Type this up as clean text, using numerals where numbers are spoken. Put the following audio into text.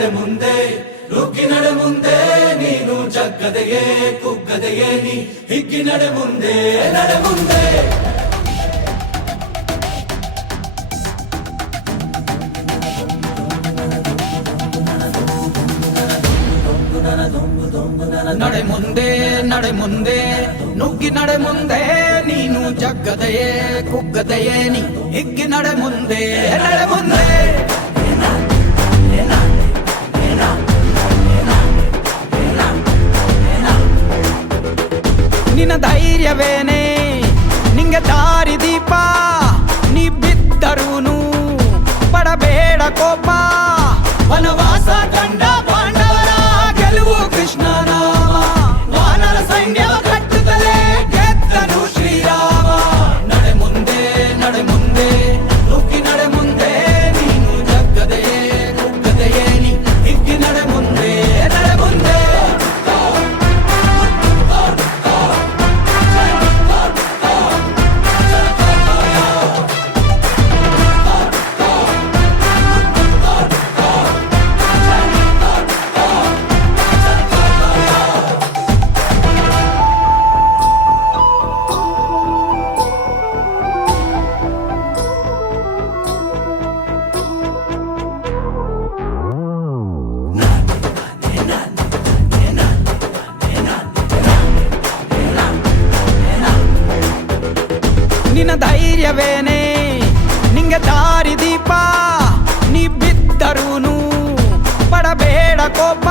ನಡೆ ಮುಂದೆ ನುಗ್ಗಿ ನಡೆ ಮುಂದೆ ನೀನು ಜಗ್ಗದೆಯೇ ಕುಗ್ಗದೆಯೇ ನೀ ಹಿಗ್ಗಿ ನಡೆ ಮುಂದೆ ನಡೆ ಮುಂದೆ ನಡೆ ಮುಂದೆ ನಡೆ ಮುಂದೆ ನುಗ್ಗಿ ನಡೆ ಮುಂದೆ ನೀನು ಜಗ್ಗದೆಯೇ ಕುಗ್ಗದೆಯೇ ನೀ ಹಿಗ್ಗಿ ನಡೆ ಮುಂದೆ ನಡೆ ಮುಂದೆ ನಿನ್ನ ಧೈರ್ಯವೇನೆ ನಿಂಗೆ ದಾರಿ ದೀಪ ನೀ ಬಿದ್ದರೂನು ಪಡಬೇಡ ಕೋಪ ವನವಾಸ ಕಂಡ ಪಾಂಡವರ ಗೆಲುವು ಕೃಷ್ಣ ನಾಮ ವಾನರ ಸೈನ್ಯವ ಕಟ್ಟುತ್ತಲೇ ಗೆದ್ದನು ಶ್ರೀರಾಮ ನಡೆ ಮುಂದೆ ನುಗ್ಗಿ ನಡೆ ಮುಂದೆ ನೀನು ಜಗ್ಗದೆಯೇ ಕುಗ್ಗದೆಯೇ ನೀ ಹಿಗ್ಗಿ ನಡೆ ಮುಂದೆ ನಡೆ ಮುಂದೆ ನಿನ್ನ ಧೈರ್ಯವೇನೆ ನಿಂಗೆ ದಾರಿ ದೀಪ ನೀ ಬಿದ್ದರೂನು ಪಡಬೇಡ ಕೋಪ